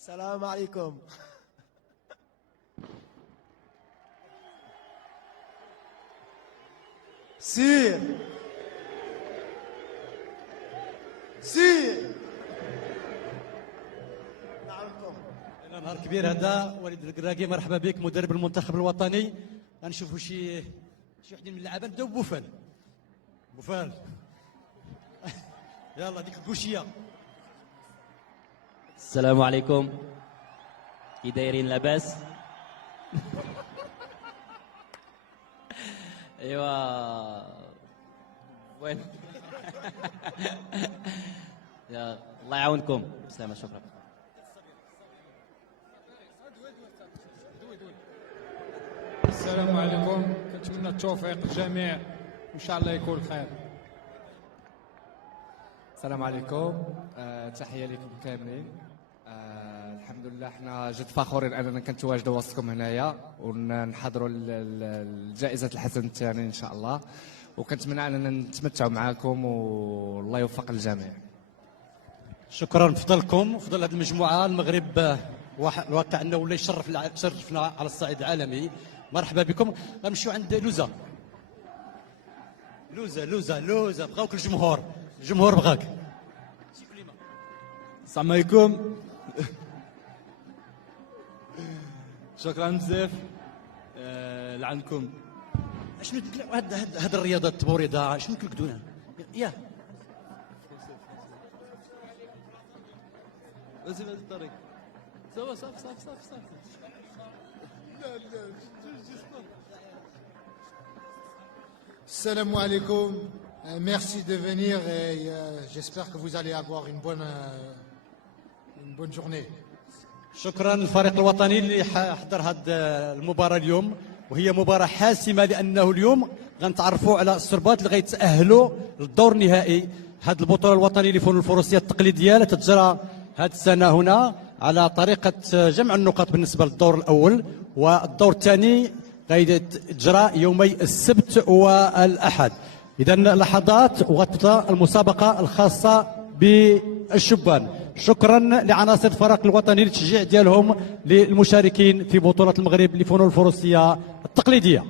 السلام عليكم. سير سير. نعمكم. نهار كبير هذا. وليد القراقي مرحبا بك مدرب المنتخب الوطني. غنشوفوا شي وحدين من اللعابه. نبداو بوفال. بوفال يلا ديك الكوشيه. السلام عليكم، كي دايرين لاباس؟ ايوا وين؟ يا الله يعاونكم. بسلامة، شكرا. السلام عليكم، كنتمنى التوفيق للجميع ان شاء الله يكون خير. السلام عليكم. تحيه لكم كاملين. الحمد لله احنا جد فخورين اننا كنتواجدوا وسطكم هنايا ونحضروا الجائزه الحسن الثاني ان شاء الله، وكنتمنى اننا نتمتعوا معكم والله يوفق الجميع. شكرا. فضلكم فضل هذه المجموعه. المغرب الواقع انه ولا يشرفنا على الصعيد العالمي. مرحبا بكم. غنمشيو عند لوزه. لوزه بغاوك الجمهور بغاك. السلام عليكم. شكرا بزاف لعندكم. شنو هاد الرياضه التبوريضه شنو كنقدونا يا بس في هذا الطريق. صافي. Salam alaikum. Merci de venir et j'espère que vous allez avoir une bonne journée. شكرا للفريق الوطني اللي حضر هذه المباراه اليوم، وهي مباراه حاسمه لانه اليوم غنتعرفوا على السربات اللي غيتاهلوا للدور النهائي. هذه البطوله الوطنيه لفنون الفروسيه التقليديه اللي تتجرى هذه السنه هنا على طريقه جمع النقاط بالنسبه للدور الاول، والدور الثاني غيتجرى يومي السبت والاحد. اذا لحظات وغتبدا المسابقه الخاصه بالشبان. شكرا لعناصر الفريق الوطني للتشجيع ديالهم للمشاركين في بطوله المغرب لفنون الفروسيه التقليديه.